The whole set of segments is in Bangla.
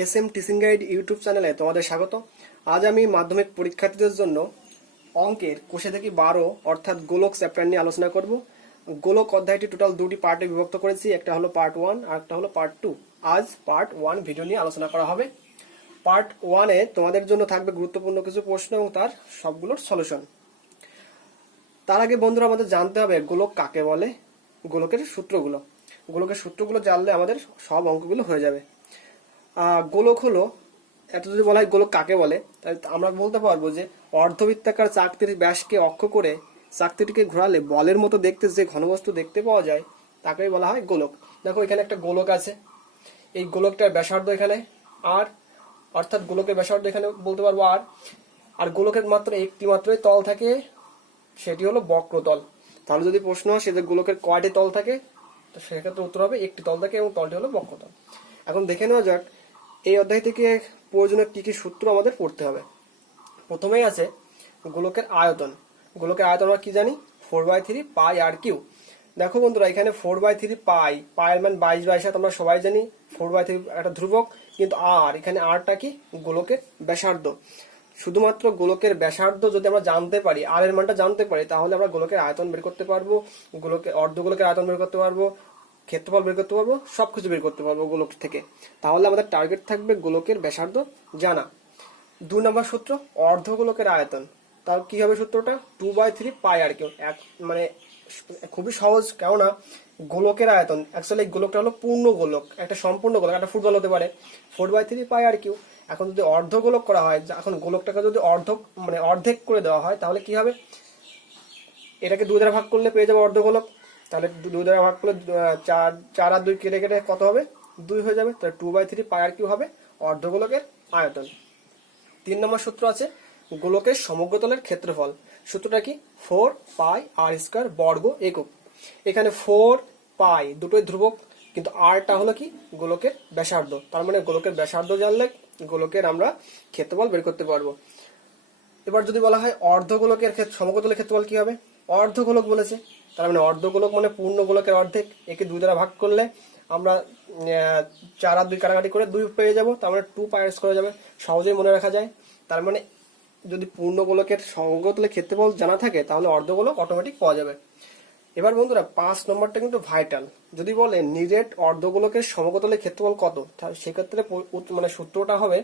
এসএম টিচিং গাইড ইউটিউব চ্যানেলে তোমাদের স্বাগত। আজ আমি মাধ্যমিক পরীক্ষার্থীদের জন্য অঙ্কের কোষে থেকে 12 অর্থাৎ গোলক চ্যাপ্টার নিয়ে আলোচনা করব। গোলক অধ্যায়টি টোটাল দুটি পার্টে বিভক্ত করেছি, একটা হলো পার্ট 1 আর একটা হলো পার্ট 2। আজ পার্ট 1 ভিডিও নিয়ে আলোচনা করা হবে। পার্ট 1-এ তোমাদের জন্য থাকবে গুরুত্বপূর্ণ কিছু প্রশ্ন এবং তার সবগুলোর সলিউশন। তার আগে বন্ধুরা আমাদের জানতে হবে গোলক কাকে বলে, গোলকের সূত্রগুলো জানলে আমাদের সব অঙ্কগুলো হয়ে যাবে। গোলক হলো, এত যদি বলা হয় গোলক কাকে বলে, তাহলে আমরা বলতে পারবো যে অর্ধবৃত্তাকার চাকতির ব্যাসকে অক্ষ করে চাকতিটিকে ঘোরালে বলের মতো দেখতে যে ঘনবস্তু দেখতে পাওয়া যায় তাকেই বলা হয় গোলক। দেখো এখানে একটা গোলক আছে, এই গোলকটার ব্যাসার্ধ এখানে আর, অর্থাৎ গোলকের ব্যাসার্ধ এখানে বলতে পারবো আর গোলকের মাত্র একটি মাত্রই তল থাকে, সেটি হলো বক্রতল। তাহলে যদি প্রশ্ন আসে যে গোলকের কয়টি তল থাকে, তো সেক্ষেত্রে উত্তর হবে একটি তল থাকে এবং তলটি হলো বক্রতল। এখন দেখে নেওয়া যাক এই অধ্যায় থেকে প্রয়োজনীয় কি কি সূত্র আমাদের পড়তে হবে। প্রথমেই আছে গোলকের আয়তন। গোলকের আয়তন আমরা কি জানি, 4/3 পাই আর কিউ। দেখো বন্ধুরা এখানে 4/3 পায়ের মান 22/7 আমরা সবাই জানি, 4/3 একটা ধ্রুবক, কিন্তু আর এখানে আরটা কি, গোলকের ব্যাসার্ধ। শুধুমাত্র গোলকের ব্যাসার্ধ যদি আমরা জানতে পারি, আর এর মানটা জানতে পারি, তাহলে আমরা গোলকের আয়তন বের করতে পারবো, গোলকের অর্ধগোলকের আয়তন বের করতে পারবো, ক্ষেত্রফল বের করতে পারবো, সবকিছু বের করতে পারবো গোলক থেকে। তাহলে আমাদের টার্গেট থাকবে গোলকের ব্যাসার্ধ জানা। 2 নম্বর সূত্র অর্ধগোলকের আয়তন। তার কি হবে সূত্রটা, 2/3 পাই আর কিউ। মানে খুবই সহজ, কেননা গোলকের আয়তন অ্যাকচুয়ালি গোলকটা হলো পূর্ণ গোলক, একটা সম্পূর্ণ গোলক, একটা ফুটবল হতে পারে, 4/3 পাই আর কিউ। এখন যদি অর্ধগোলক করা হয়, এখন গোলকটাকে যদি অর্ধেক করে দেওয়া হয়, তাহলে কি হবে, এটাকে 2 দ্বারা ভাগ করলে পেয়ে যাবে অর্ধগোলক। তাহলে 2 দ্বারা ভাগ করলে 4 আর 2 কেটে কেটে কত হবে, 2 হয়ে যাবে। তাহলে 2/3 পাই আর কিউ হবে অর্ধগোলকের আয়তন। 3 নম্বর সূত্র আছে গোলকের সমগ্রতলের ক্ষেত্রফল। সূত্রটা কি, 4 পাই আর স্কয়ার বর্গ একক। এখানে 4 পাই দুটোই ধ্রুবক, কিন্তু আরটা হলো কি, গোলকের ব্যাসার্ধ। তার মানে গোলকের ব্যাসার্ধ জানলে গোলকের আমরা ক্ষেত্রফল বের করতে পারবো। এবার যদি বলা হয় অর্ধগোলকের সমগ্রতলের ক্ষেত্রফল কি হবে, অর্ধগোলক বলেছে, তার মানে অর্ধগোলক মানে পূর্ণ গোলকের অর্ধেক। একে 2 দ্বারা ভাগ করলে আমরা 4 আর 2 কাটাকাটি করে 2 পেয়ে যাবো, তার মানে 2 পাই আর স্কয়ার হয়ে যাবে, সহজেই মনে রাখা যায়। তার মানে যদি পূর্ণ গোলকের সমগ্রতলের ক্ষেত্রফল জানা থাকে, তাহলে অর্ধগোলক অটোমেটিক পাওয়া যাবে। এবার বন্ধুরা 5 নম্বরটা কিন্তু ভাইটাল। যদি বলে নিরেট অর্ধগোলকের সমগ্রতলের ক্ষেত্রফল কত, তাহলে সেক্ষেত্রে মানে সূত্রটা হবে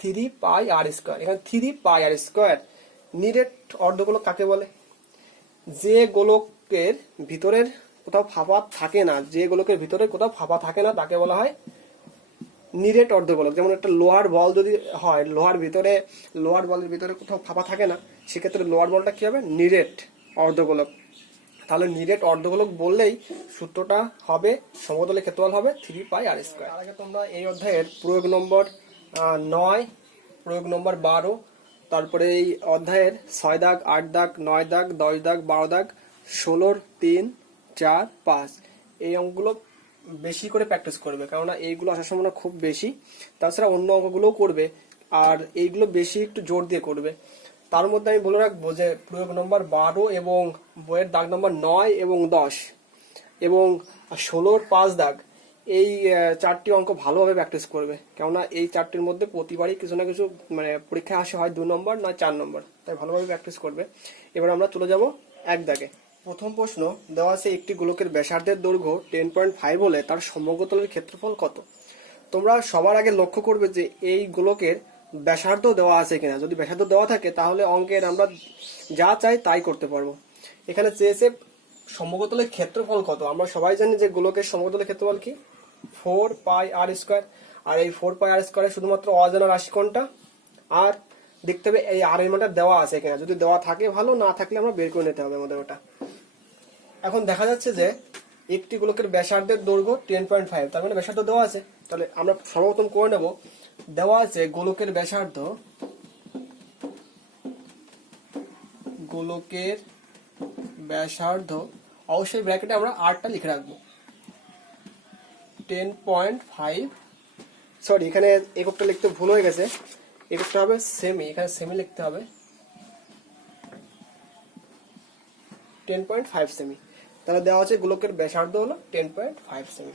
3 পাই আর স্কয়ার। এখানে 3 পাই আর স্কয়ার। নিরেট অর্ধগোলক কাকে বলে, যে গোলকের ভিতরের কোথাও ফাঁপা থাকে না, যে গোলকের ভিতরে কোথাও ফাঁপা থাকে না তাকে বলা হয় নিরেট অর্ধগোলক। যেমন একটা লোহার বল যদি হয়, লোহার বলের ভিতরে কোথাও ফাঁপা থাকে না, সেক্ষেত্রে লোহার বলটা কি হবে, নিরেট অর্ধগোলক। তাহলে নিরেট অর্ধগোলক বললেই সূত্রটা হবে সমতলের ক্ষেত্রফল হবে 3 পাই আর স্কয়ার। তার আগে তোমরা এই অধ্যায়ের প্রয়োগ নম্বর 9, প্রয়োগ নম্বর 12, তারপরে এই অধ্যায়ের 6 দাগ, 8 দাগ, 9 দাগ, 10 দাগ, 12 দাগ, 16, 3, 4, 5 এই অঙ্কগুলো বেশি করে প্র্যাকটিস করবে, কেননা এইগুলো আসার সম্ভাবনা খুব বেশি। তাছাড়া অন্য অঙ্কগুলোও করবে, আর এইগুলো বেশি একটু জোর দিয়ে করবে। তার মধ্যে আমি বলে রাখবো যে প্রয়োগ নম্বর 12 এবং বইয়ের দাগ নম্বর 9 এবং 10 এবং 16 5 দাগ, এই 4টি অঙ্ক ভালোভাবে প্র্যাকটিস করবে, কেননা এই 4টির মধ্যে প্রতিবারই কিছু না কিছু মানে পরীক্ষা আসে, হয় 2 নম্বর নয় 4 নম্বর, তাই ভালোভাবে প্র্যাকটিস করবে। এবার আমরা চলে যাব 1 দাগে। প্রথম প্রশ্ন দেওয়া আছে একটি গোলকের ব্যাসার্ধের দৈর্ঘ্য 10.5 হলে তার সমগ্রতলের ক্ষেত্রফল কত। তোমরা সবার আগে লক্ষ্য করবে যে এই গোলকের ব্যাসার্ধ দেওয়া আছে কিনা। যদি ব্যাসার্ধ দেওয়া থাকে তাহলে অঙ্কের আমরা যা চাই তাই করতে পারবো। এখানে চেয়েছে সমগ্রতলের ক্ষেত্রফল কত। আমরা সবাই জানি যে গোলকের সমগ্রতলের ক্ষেত্রফল কি, 4 পাই আর স্কয়ার। আর এই 4 পাই আর স্কয়ারে শুধুমাত্র অজানা রাশি কোনটা, আর দেখতে হবে এই আর এর মানটা দেওয়া আছে কিনা। যদি দেওয়া থাকে ভালো, না থাকলে আমরা বের করে নিতে হবে আমাদের ওটা। এখন দেখা যাচ্ছে যে একটি গোলকের ব্যাসার্ধের দৈর্ঘ্য 10.5, তার মানে ব্যাসার্ধ দেওয়া আছে। তাহলে আমরা সর্বপ্রথম করে নেব, দেওয়া আছে গোলকের ব্যাসার্ধ অবশ্যই ব্র্যাকেটে আমরা আরটা লিখে রাখবো, 10.5, সরি এখানে এককটা লিখতে ভুল হয়ে গেছে, এককটা হবে সেমি, এখানে সেমি লিখতে হবে, 10.5 সেমি। তাহলে দেওয়া আছে গোলকের ব্যাসার্ধ হলো 10.5 সেমি।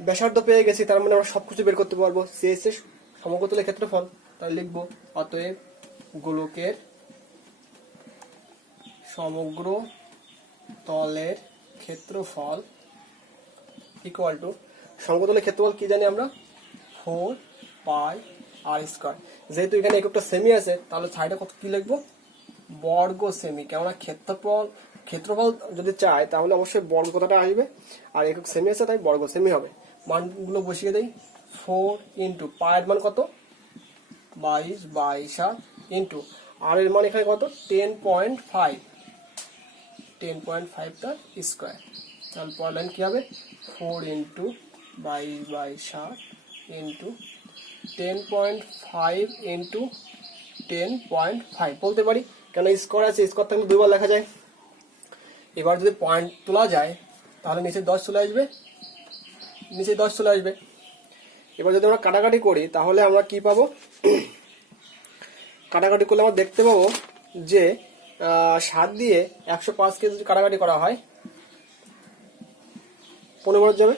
ব্যাসার্ধ পেয়ে গেছি, তার মানে আমরা সবকিছু বের করতে পারবো। সিএস এর সমগ্র তলের ক্ষেত্রফল, তাহলে লিখবো অতএব গোলকের সমগ্র তলের ক্ষেত্রফল ইকুয়াল টু সমগ্র তলের ক্ষেত্রফল কি জানি আমরা 4πr²। যেহেতু এখানে এককটা সেমি আছে তাহলে সাইডে কত কি লিখবো বর্গ সেমি, কেননা ক্ষেত্রফল যদি চাই তাহলে অবশ্যই বর্গ কথাটা আসবে, আর একক সেমি আছে তাই বর্গ সেমি হবে। মানগুলো বসিয়ে দেই। 4 ইন্টু পায়ের মান কত 22/7 ইন্টু আর এর মান এখানে কত 10.5, 10.5টা স্কোয়ার। তাহলে পরের লাইন কি হবে 4 ইন্টু 22/7 ইন্টু 10.5 ইন্টু 10.5 বলতে পারি, কেন স্কোয়ার আছে, স্কোয়ার থাকলে দুইবার লেখা যায়। এবার যদি পয়েন্ট তোলা যায় তাহলে নিচে 10 চলে আসবে, নিচে 10 চলে আসবে। এবার যদি আমরা কাটাকাটি করি তাহলে আমরা কি পাবো, কাটাকাটি করলে আমরা দেখতে পাবো যে 7 দিয়ে 105কে যদি কাটাকাটি করা হয় 15 যাবে,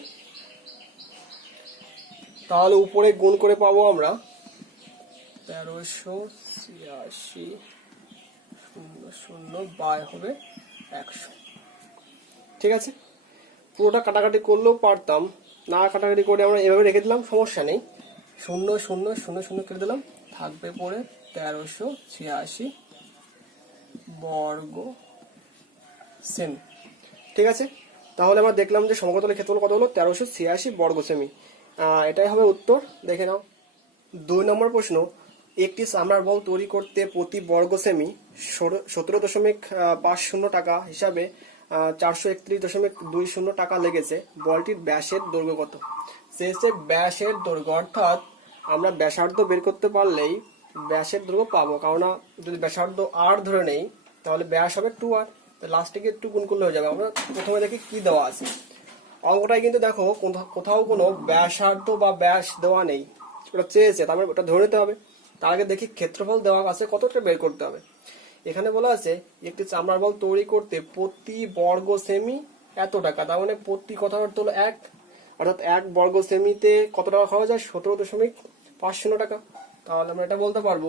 তাহলে উপরে গুণ করে পাবো আমরা 1386 00 বাই হবে 100। ঠিক আছে, পুরোটা কাটাকাটি করলেও পারতাম, না কাটাকাটি করে আমরা এভাবে রেখে দিলাম, সমস্যা নেই। 0000 কেটে দিলাম, থাকবে পরে 1386 বর্গ সেমি। ঠিক আছে, তাহলে আমরা দেখলাম যে সমগ্র তলের ক্ষেত্রফল কত হলো 1386 বর্গ সেমি। এটাই হবে উত্তর। দেখে নাও 2 নম্বর প্রশ্ন, একটি চামড়ার বল তৈরি করতে প্রতি বর্গ সেমি 17.50 টাকা হিসাবে 431.20 টাকা লেগেছে, বলটির ব্যাসের দৈর্ঘ্য কত? শেষে ব্যাসের দৈর্ঘ্য, অর্থাৎ আমরা ব্যাসার্ধ বের করতে পারলেই ব্যাসের দৈর্ঘ্য পাবো, কারণ যদি ব্যাসার্ধ আর ধরে নেই তাহলে ব্যাস হবে 2r, লাস্টে গিয়ে 2 গুণ করলে হয়ে যাবে। আমরা প্রথমে দেখি কি দেওয়া আছে। অঙ্কটাই কিন্তু দেখো কোথাও কোনো ব্যাসার্ধ বা ব্যাস দেওয়া নেই, ওটা চেয়েছে, তারপরে ওটা ধরে নিতে হবে। তার আগে দেখি ক্ষেত্রফল দেওয়া আছে কতটা বের করতে হবে। এখানে বলা আছে একটি চামড়ার বল তৈরি করতে প্রতি বর্গ সেমি এত টাকা, তার মানে প্রতি কথা অর্থ হলো 1, অর্থাৎ 1 বর্গ সেমিতে কত টাকা খরচ হয় 17.50 টাকা। তাহলে আমরা এটা বলতে পারবো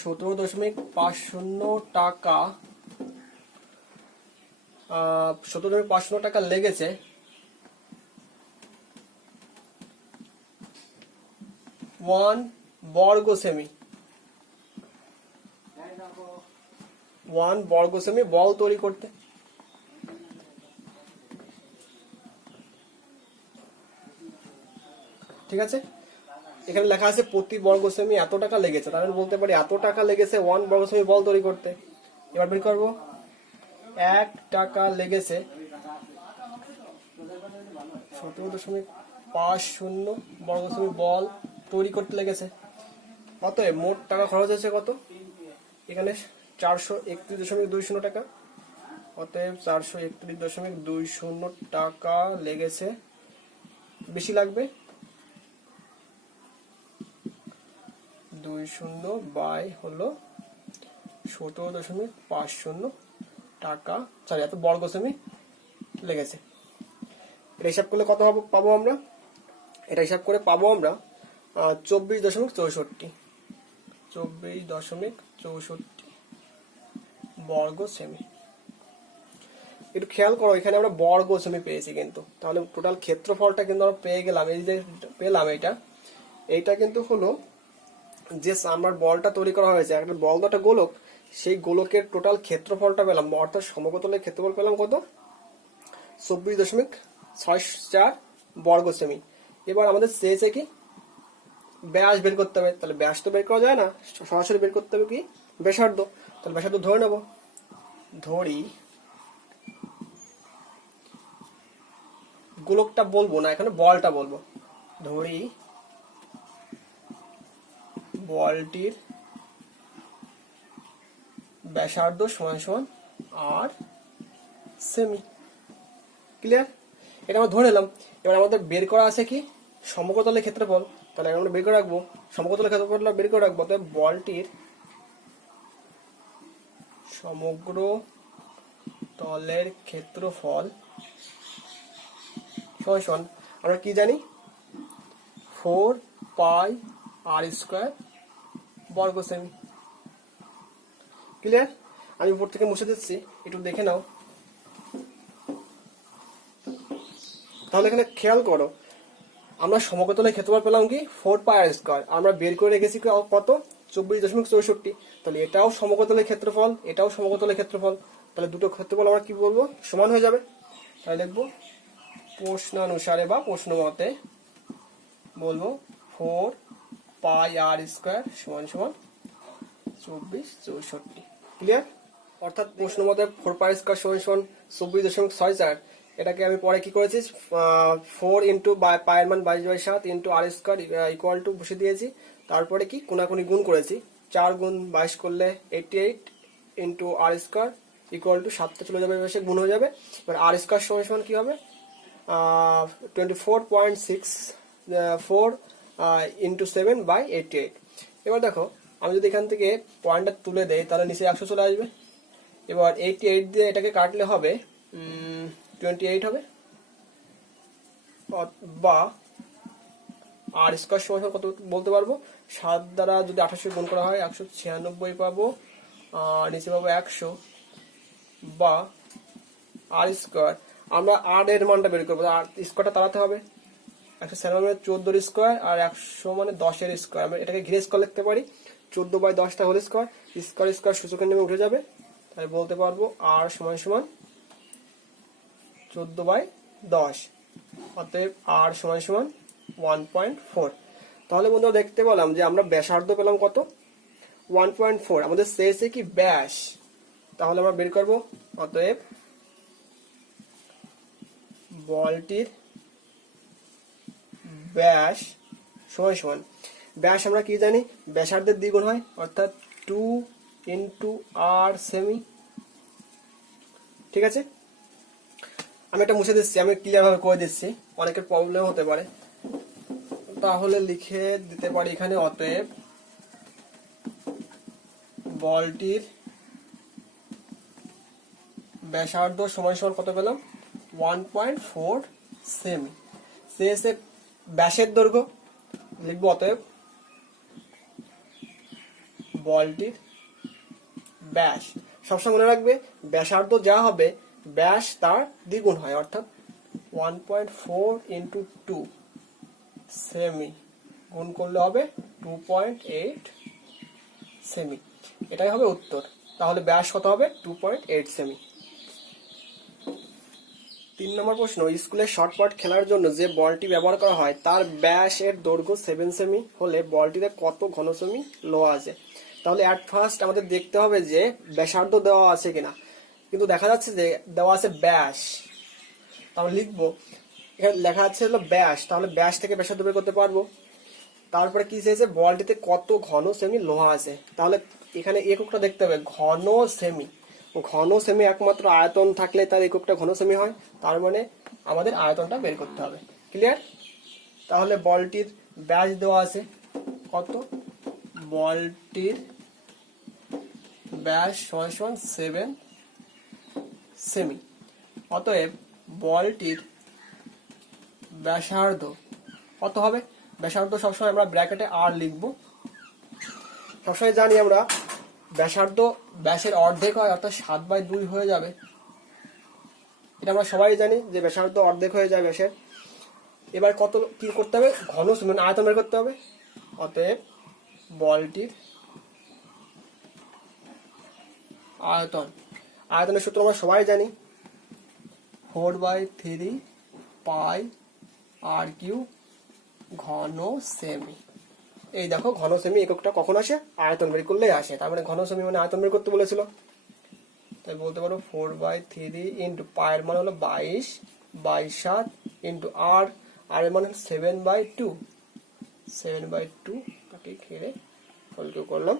17.50 টাকা, 17.50 টাকা লেগেছে 1 বর্গ সেমি, 1 বর্গ সেমি বল তৈরি করতে। ঠিক আছে, এখানে লেখা আছে প্রতি বর্গ সেমি এত টাকা লেগেছে, তাহলে বলতে পারি এত টাকা লেগেছে 1 বর্গ সেমি বল তৈরি করতে। এবার বের করবো 1 টাকা লেগেছে 17.50 বর্গ সেমি বল তৈরি করতে লেগেছে। অতএব মোট টাকা খরচ হয়েছে কত, এখানে 431.20 টাকা, অতএব 431.20 টাকা লেগেছে। বেশি লাগবে 20 বাই হলো 17.50 টাকা, সরি এত বর্গ সেমি লেগেছে। এটা হিসাব করলে কত পাবো আমরা, এটা হিসাব করে পাবো আমরা 24.64, 24.64 বর্গ সেমি। একটু খেয়াল করো এখানে আমরা বর্গ সেমি পেয়েছি কিন্তু, তাহলে টোটাল ক্ষেত্রফলটা কিন্তু আমরা পেয়ে গেলাম। এই যে পেলাম এইটা কিন্তু হলো যে চামড়ার বলটা তৈরি করা হয়েছে, একটা বল তো একটা গোলক, সেই গোলকের টোটাল ক্ষেত্রফলটা পেলাম, অর্থাৎ সমগ্রতলের ক্ষেত্রফল পেলাম কত 24.64 বর্গ সেমি। এবার আমাদের চেয়েছে কি ব্যাস বের করতে হবে, তাহলে ব্যাস তো বের করা যায় না, সরাসরি বের করতে হবে কি ব্যাসার্ধ। তাহলে ব্যাসার্ধ ধরে নেব, ধরি, গোলকটা বলবো না, এখানে বলটা বলবো। ধরি বলটির ব্যাসার্ধ সমান আর সেমি। ক্লিয়ার, এটা আমরা ধরে নিলাম। এবার আমাদের বের করা আছে কি সমগ্রতলের ক্ষেত্রফল, তাহলে আমরা বের করে রাখবো সমগ্রতলের ক্ষেত্রফল বের করে রাখবো। তাহলে বলটির সমগ্র তলের ক্ষেত্রফল সমান আমরা কি জানি, 4 পাই আর স্কোয়ার বর্গ সেমি। ক্লিয়ার? আমি উপর থেকে মুছে দিচ্ছি, একটু দেখে নাও। তাহলে এখানে খেয়াল করো, আমরা সমকতলের ক্ষেত্রফল পেলাম কি 4 পাই আর স্কোয়ার, আমরা বের করে রেখেছি কত 24.64। তাহলে এটাও সমকতলের ক্ষেত্রফল, এটাও সমকতলের ক্ষেত্রফল, তাহলে দুটো ক্ষেত্রফল আমরা কি বলবো, সমান হয়ে যাবে। তাহলে লিখবো প্রশ্নানুসারে বা প্রশ্ন মতে বলবো 4 পাই আর স্কোয়ার সমান সমান 24/64। ক্লিয়ার? অর্থাৎ প্রশ্ন মতে 4 পাই স্কোয়ার সমান সমান 24.64। এটাকে আমি পরে কি করেছি, 4 ইন্টু পায়ের মান 22/7 into R square equal to বসে দিয়েছি। তারপরে কি কোনাকুনি গুণ করেছি, 4 গুণ 22 করলে 88 into R square equal to 7টা চলে যাবে, বেশি গুণ হয়ে যাবে। এবার আর স্কোয়ার সমান সমান কি হবে, 24.64 ইন্টু 7/88। এবার দেখো, আমি যদি এখান থেকে পয়েন্টটা তুলে দেই তাহলে নিচে 100 চলে আসবে। এবার 88 দিয়ে এটাকে কাটলে হবে 28 হবে, বা আর স্কোয়ার সমান কত বলতে পারবো, 7 দ্বারা যদি 28 গুণ করা হয় 196 পাবো, নিচে পাবো 100, বা আর স্কোয়ার আমরা আর এর মানটা বের করবো, আর স্কোয়ারটা তাড়াতে হবে। 196 মানে 14 স্কোয়ার, আর 100 মানে 10 স্কোয়ার। আমরা এটাকে ঘিরে স্কোয়ার লিখতে পারি, 14/10 হোল স্কোয়ার, স্কোয়ার স্কোয়ার সূচকের নেমে উঠে যাবে। তাই বলতে পারবো আর সমান সমান 14/10, অতএব আর সমান সমান 1.4। তাহলে বন্ধুরা দেখতে পেলাম যে আমরা ব্যাসার্ধ পেলাম কত, 1.4। আমাদের শেষে কি ব্যাস, তাহলে আমরা বের করব। অতএব বলটির ব্যাস সমান সমান, ব্যাস আমরা কি জানি, ব্যাসার্ধের দ্বিগুণ হয়, অর্থাৎ 2 ইন্টু আর সেমি। ঠিক আছে, আমি এটা মুছে দিচ্ছি, আমি ক্লিয়ার ভাবে করে দিচ্ছি, অনেকের প্রবলেম হতে পারে। তাহলে লিখে দিতে পারি এখানে, অতএব বলটির ব্যাসার্ধ সমান সমান কত পেলাম, 1.4 সেমি। শেষে ব্যাসের দৈর্ঘ্য লিখবো, অতএব বলটির ব্যাস। সবসময় মনে রাখবে, ব্যাসার্ধ যা হবে ব্যাস তার দ্বিগুণ হয়, অর্থাৎ 1.4 ইন্টু 2 সেমি গুণ করলে হবে 2.8 সেমি। এটাই হবে উত্তর। তাহলে ব্যাস কত হবে, 2.8 সেমি। 3 নম্বর প্রশ্ন, স্কুলে শর্টপাট খেলার জন্য যে বলটি ব্যবহার করা হয় তার ব্যাস এর দৈর্ঘ্য 7 সেমি হলে বলটিতে কত ঘন সেমি লোহা আছে। তাহলে অ্যাট ফার্স্ট আমাদের দেখতে হবে যে ব্যাসার্ধ দেওয়া আছে কিনা, কিন্তু দেখা যাচ্ছে যে দেওয়া আছে ব্যাস। তাহলে লিখবো, এখানে লেখা আছে হলো ব্যাস, তাহলে ব্যাস থেকে ব্যাসার্ধ বের করতে পারবো। তারপরে কি চেয়েছে, বলটিতে কত ঘন সেমি লোহা আছে। তাহলে এখানে এককটা দেখতে হবে, ঘন সেমি। ঘন সেমি একমাত্র আয়তন থাকলে তার এককটা ঘন সেমি হয়, তার মানে আমাদের আয়তনটা বের করতে হবে। ক্লিয়ার? তাহলে বলটির ব্যাস দেওয়া আছে কত, বলটির ব্যাস সমান সমান 7 সেমি। অতএব বলটির ব্যাসার্ধ কত হবে, ব্যাসার্ধ সবসময় আমরা ব্র্যাকেটে আর লিখবো। সবসময় জানি আমরা ব্যাসার্ধ ব্যাসের অর্ধেক হয়, অর্থাৎ 7/2 হয়ে যাবে। এটা আমরা সবাই জানি যে ব্যাসার্ধ অর্ধেক হয়ে যায় ব্যাসের। এবার কত কি করতে হবে, ঘন সেমি মানে আয়তন বের করতে হবে। অতএব বলটির আয়তন, আয়তনের সূত্র আমরা সবাই জানি, 4/3 পাই আর কিউ ঘন সেমি। এই দেখো ঘন সেমি এককটা কখন আসে, আয়তন বের করলেই আসে, তার মানে ঘন সেমি মানে আয়তন বের করতে বলেছিল। তাই বলতে পারো 4/3 ইন্টু পায়ের মান হলো 22/7 ইন্টু আর এর মান হলো 7/2, 7/2 তাকে ঘিরে ফলকে করলাম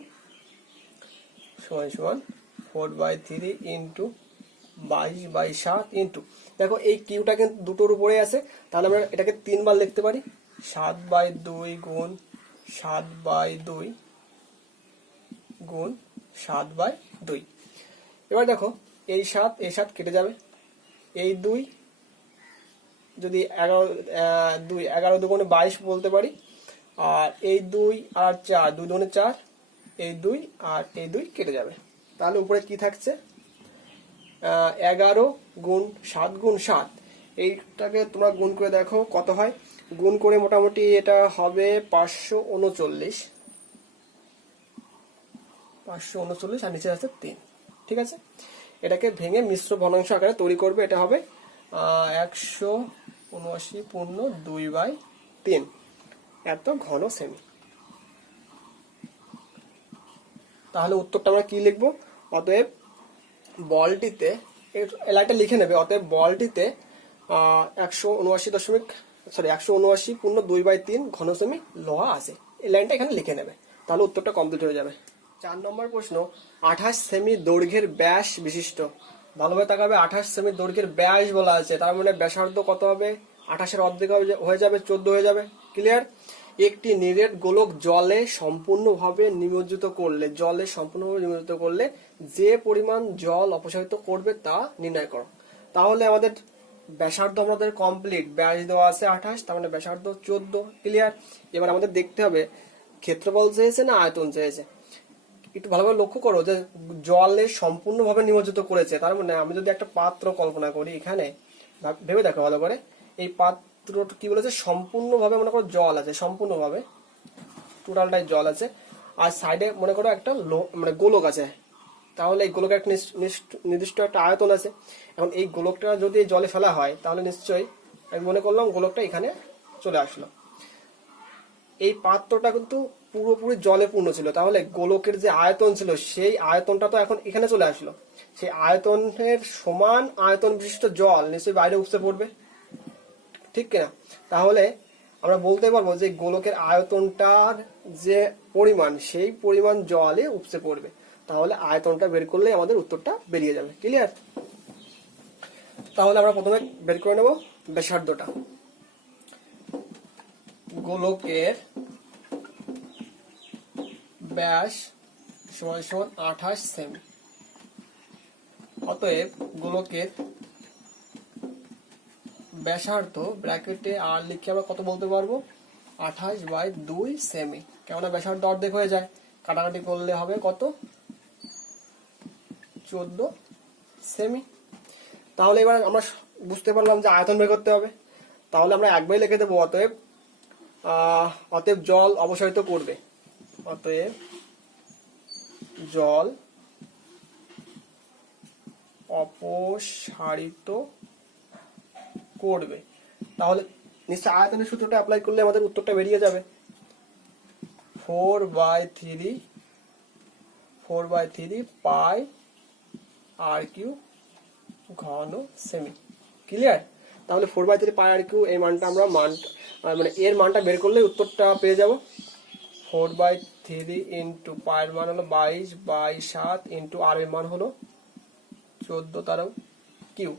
সমান সমান 4/3 ইন্টু 22/7 ইন্টু, দেখো এই কিউটা কিন্তু দুটোর উপরে আছে, তাহলে আমরা এটাকে 3 বার লিখতে পারি, 7/2 গুণ 7/2 গুণ 7/2। এবার দেখো এই 7 কেটে যাবে, এই 2 যদি 11 দুগুণে 22 বলতে পারি। আর এই 2 আর 4, 2 দুগুণে 4, এই 2 আর এই 2 কেটে যাবে। তাহলে উপরে কি থাকছে, 11 গুণ 7 গুণ 7। এইটাকে তোমরা গুণ করে দেখো কত হয়। গুণ করে মোটামুটি এটা হবে 539, আর নিচে আছে 3। ঠিক আছে, এটাকে ভেঙে মিশ্র ভগ্নাংশ আকারে তৈরি করবে। এটা হবে 179 পূর্ণ 2/3 এত ঘন সেমি। তাহলে উত্তরটা আমরা কি লিখবো, অতএব বলটিতে, লাইনটা লিখে নেবে, অতএব বলটিতে 179 পূর্ণ 2/3 ঘন সেমি লোহা আছে। এই লাইনটা এখানে লিখে নেবে, তাহলে উত্তরটা কমপ্লিট হয়ে যাবে। 4 নম্বর প্রশ্ন, 28 সেমি দৈর্ঘ্যের ব্যাস বিশিষ্ট, ভালোভাবে তাকাবে, 28 সেমি দৈর্ঘ্যের ব্যাস বলা আছে, তার মানে ব্যাসার্ধ কত হবে, 28-এর অর্ধেক হয়ে যাবে, 14 হয়ে যাবে। ক্লিয়ার। একটি নিরেট গোলক জলে সম্পূর্ণভাবে নিমজ্জিত করলে যে পরিমাণ জল অপসারিত করবে তা নির্ণয় করো। তাহলে আমাদের ব্যাসার্ধ আমাদের কমপ্লিট, ব্যাস দেওয়া আছে 28, তার মানে ব্যাসার্ধ 14। ক্লিয়ার। এবার আমাদের দেখতে হবে ক্ষেত্রফল চেয়েছে না আয়তন চেয়েছে। একটু ভালোভাবে লক্ষ্য করো যে জলে সম্পূর্ণভাবে নিমজ্জিত করেছে, তার মানে আমি যদি একটা পাত্র কল্পনা করি, এখানে ভেবে দেখো ভালো করে, এই পাত্র কি বলেছে, সম্পূর্ণভাবে মনে করো জল আছে, সম্পূর্ণভাবে টোটালটাই জল আছে, আর সাইডে মনে করো একটা মানে গোলক আছে। তাহলে এই গোলকের একটা নির্দিষ্ট একটা আয়তন আছে। এখন এই গোলকটা যদি জলে ফেলা হয়, তাহলে নিশ্চয়ই আমি মনে করলাম গোলকটা এখানে চলে আসলো। এই পাত্রটা কিন্তু পুরোপুরি জলে পূর্ণ ছিল, তাহলে গোলকের যে আয়তন ছিল সেই আয়তনটা তো এখন এখানে চলে আসলো। সেই আয়তনের সমান আয়তন বিশিষ্ট জল নিশ্চয়ই বাইরে উপচে পড়বে, ঠিক কিনা? তাহলে আমরা বলতে পারবো যে গোলকের আয়তনটার যে পরিমাণ, সেই পরিমাণ জলে উপচে পড়বে। তাহলে আয়তনটা বের করলে আমাদের উত্তরটা বেরিয়ে যাবে। ক্লিয়ার? তাহলে আমরা প্রথমে বের করে নেব ব্যাসার্ধটা। গোলকের ব্যাস সমান সমান 28 সেমি। অতএব গোলকের ব্যাসার্ধ ব্র্যাকেটে আর লিখে আমরা কত বলতে পারবো, 28/2 সেমি। কেননা ব্যাসার্ধ অর্ধেক হয়ে যায়, কাটাকাটি করলে হবে কত, 14 সেমি। তাহলে এবার আমরা বুঝতে পারলাম যে আয়তন বের করতে হবে। তাহলে আমরা একবারই লিখে দেবো, অতএব জল অপসারিত করবে, অতএব জল অপসারিত করবে। তাহলে নিশ্চয় আয়তনের সূত্রটা অ্যাপ্লাই করলে আমাদের উত্তরটা বেরিয়ে যাবে, 4/3 পাই আর কিউ ঘন সেমি। ক্লিয়ার? তাহলে 4/3 পাই আর কিউ, এই মানটা আমরা মানে এর মানটা বের করলে উত্তরটা পেয়ে যাব। 4/3 ইন্টু পায়ের মান হলো 22/7 ইন্টু আর এর মান হলো 14 তার কিউ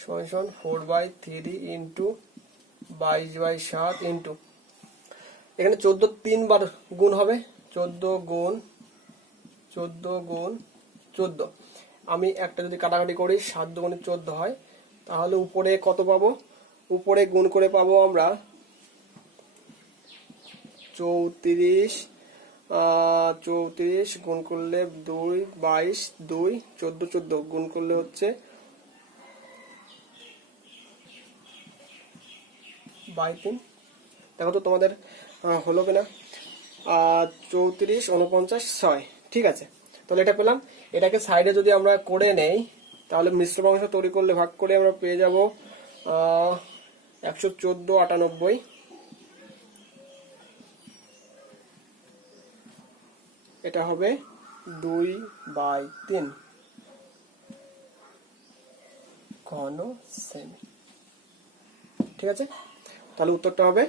সমান 4/3 ইন্টু 22/7 ইন্টু, এখানে 14 3 বার গুণ হবে, 14 গুণ 14। আমি একটা যদি কাটাকাটি করি, 7 দুগুণে 14 হয়। তাহলে উপরে কত পাবো, উপরে গুণ করে পাবো আমরা 34 গুণ করলে 2 22 2 14 গুণ করলে হচ্ছে 22। দেখো তো তোমাদের হলো কিনা, 34 49 6। ঠিক আছে, তাহলে এটা পেলাম। এটাকে সাইডে যদি আমরা করে নেই, তাহলে মিশ্র ভগ্নাংশ তৈরি করলে ভাগ করে আমরা পেয়ে যাব 114 98। এটা হবে 2/3 ঘন সেমি। ঠিক আছে, তাহলে উত্তরটা হবে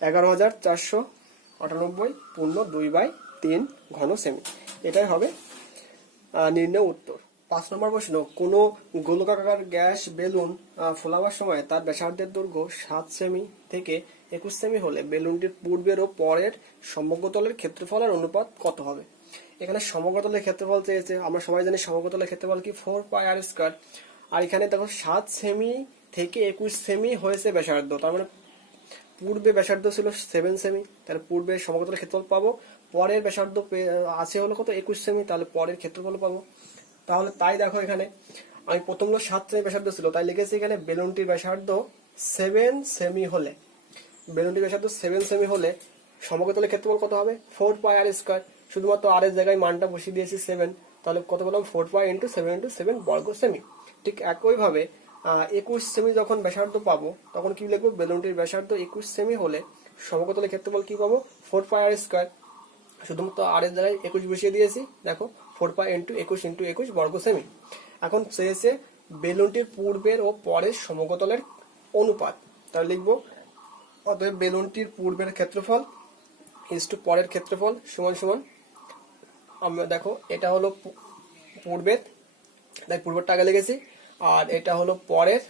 11,498 পূর্ণ 2/3 ঘন সেমি। এটাই হবে নির্ণয় উত্তর। 5 নম্বর প্রশ্ন, কোনো গোলকাকার গ্যাস বেলুন ফোলাবার সময় তার ব্যাসার্ধের দৈর্ঘ্য 7 সেমি থেকে 21 সেমি হলে বেলুনটির পূর্বের ও পরের সমগ্রতলের ক্ষেত্রফলের অনুপাত কত হবে? এখানে সমগ্রতলের ক্ষেত্রফল চেয়েছে। আমরা সবাই জানি সমগ্রতলের ক্ষেত্রফল কি, 4 পাই আর স্কয়ার। আর এখানে দেখো 7 সেমি থেকে 21 সেমি হয়েছে ব্যাসার্ধ, তার মানে পূর্বে ব্যাসার্ধ ছিল 7 সেমি, তাহলে পূর্বের সমগ্র ক্ষেত্রফল পাবো। পরের ব্যাসার্ধ আছে হলো কত 21 সেমি, তাহলে পরের ক্ষেত্রফল পাবো। তাহলে তাই দেখো এখানে আমি প্রথম 7 সেমি ব্যাসার্ধ ছিল, তাই লিখেছি এখানে বেলুনটির ব্যাসার্ধ 7 সেমি হলে, বেলুনটির ব্যাসার্ধ 7 সেমি হলে সমগ্রতলের ক্ষেত্রফল কত হবে 4 পাই আর স্কয়ার। শুধুমাত্র আর এর জায়গায় মানটা বসিয়ে দিয়েছি 7, তাহলে কত বললাম 4 পাই ইন্টু 7 বর্গ সেমি। ঠিক একইভাবে 21 সেমি যখন ব্যাসার্ধ পাবো তখন কি লিখবো, বেলুনটির ব্যাসার্ধ 21 সেমি হলে সমগ্রতলের ক্ষেত্রফল কি পাবো 4 পাই আর স্কয়ার। শুধুমাত্র আর এর জায়গায় 21 বসিয়ে দিয়েছি, দেখো 4 পাই ইন্টু 21 বর্গ সেমি। এখন শেষে বেলুনটির পূর্বের ও পরের সমগ্রতলের অনুপাত, তাহলে লিখবো অতএব বেলুনটির পূর্বের ক্ষেত্রফল ইজ টু পরের ক্ষেত্রফল সমান সমান, আমরা দেখো এটা হলো পূর্বের, তাই পূর্বেরটা আগে লিখেছি, আর এটা হলো পরের,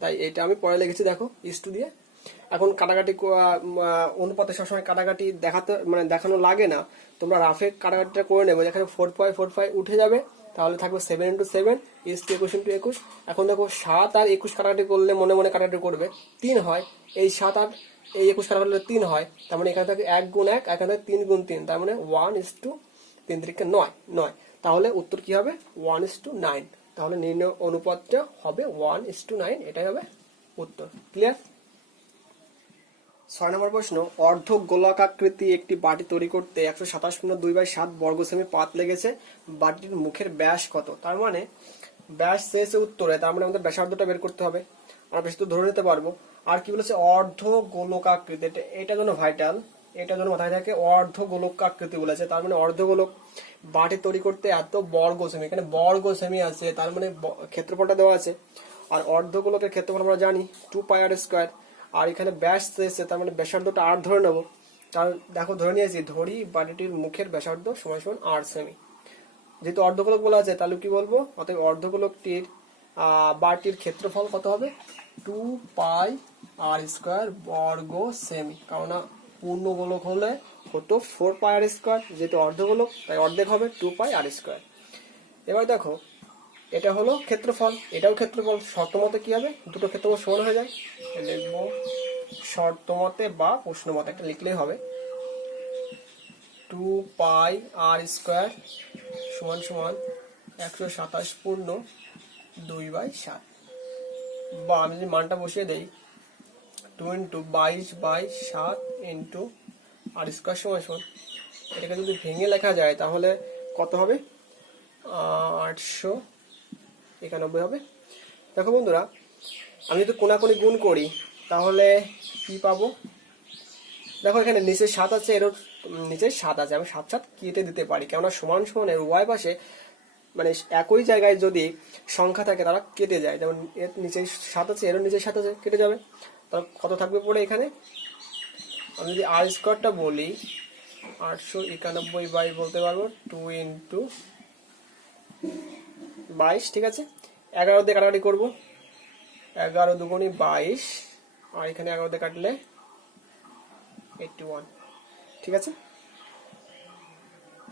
তাই এটা আমি পরে লিখেছি দেখো ইজ টু দিয়ে। এখন কাটাকাটি অনুপাতে সবসময় কাটাকাটি দেখাতে মানে দেখানো লাগে না, তোমরা রাফে কাটাকাটিটা করে নেবে। যেখানে 4.45 উঠে যাবে, তাহলে থাকবে 7 ইন্টু 7 ইজ টু 21 ইন্টু 21। এখন দেখো 7 আর 21 কাটাকাটি করলে মনে মনে কাটাকাটি করবে 3 হয়, এই 7 আর এই 21 কাটাকাটি করলে 3 হয়, তার মানে এখানে থাকে 1 গুণ 1, এখানে 3 গুণ 3, তার মানে 1 ইজ টু 3 3 9, তাহলে উত্তর কি হবে 1 ইজ টু 9। তাহলে নির্ণয় অনুপাতটা হবে 1 ইজ টু 9, এটাই হবে উত্তর। ক্লিয়ার? 6 নম্বর প্রশ্ন, অর্ধ গোলকাকৃতি একটি বাটি তৈরি করতে 127.2/7 বর্গ সেমি পাত লেগেছে, বাটির মুখের ব্যাস কত? তার মানে ব্যাস শেষে উত্তরে, তার মানে আমাদের ব্যাসার্ধটা বের করতে হবে, আমরা বেশ তো ধরে নিতে পারবো। আর কি বলেছে অর্ধ গোলকাকৃতি, এটা জন্য ভাইটাল, এটার জন্য মাথায় থাকে অর্ধ গোলকাকৃতি বলেছে, তার মানে অর্ধ গোলক বাটি তৈরি করতে এত বর্গ সেমি, এখানে বর্গ সেমি আছে, তার মানে ক্ষেত্রফলটা দেওয়া আছে। আর অর্ধ গোলকের ক্ষেত্রফল আমরা জানি 2 পাই আর স্কয়ার, আর এখানে ব্যাস এসেছে, তার মানে ব্যাসার্ধটা আর ধরে নেবো। তার দেখো ধরে নিয়েছি, ধরি বাটিটির মুখের ব্যাসার্ধ সমান সমান 8 সেমি। যেহেতু অর্ধগোলক বলা আছে তাহলে কি বলবো, অতএব অর্ধগোলকটির বাটির ক্ষেত্রফল কত হবে 2 পাই আর স্কয়ার বর্গ সেমি, কারণ পূর্ণ গোলক হলে হতো 4 পাই আর স্কয়ার, যেহেতু অর্ধগোলক তাই অর্ধেক হবে 2 পাই আর স্কয়ার। এবার দেখো এটা হলো ক্ষেত্রফল, এটাও ক্ষেত্রফল, শর্ত মতে কি হবে দুটো ক্ষেত্রফল সমান হয়ে যায়, লিখবো শর্ত মতে বা প্রশ্ন মতে একটা লিখলেই হবে 2 পাই আর স্কয়ার সমান সমান 127.2/7, বা আমি যদি মানটা বসিয়ে দেই 2 ইন্টু 22/7 ইন্টু আর স্কয়ার সমান সমান, এটাকে যদি ভেঙে লেখা যায় তাহলে কত হবে 891 হবে। দেখো বন্ধুরা, আমি যদি কোনাকুনি গুণ করি তাহলে কি পাবো, দেখো এখানে নিচে 7 আছে, এর নিচে 7 আছে, আমি 7 7 কেটে দিতে পারি, কেননা সমান সমানের উভয় পাশে মানে একই জায়গায় যদি সংখ্যা থাকে তারা কেটে যায়, যেমন এর নিচে 7 আছে, এর নিচে 7 আছে, কেটে যাবে। তাহলে কত থাকবে পড়ে এখানে, আমি যদি আর স্কয়ারটা বলি 891 বাই বলতে পারবো 2 ইন্টু 22, ঠিক আছে। 11 দিয়ে কাটাকাটি করবো, 11 দুগুণে 22, আর এখানে 11 দিয়ে কাটলে 81, ঠিক আছে।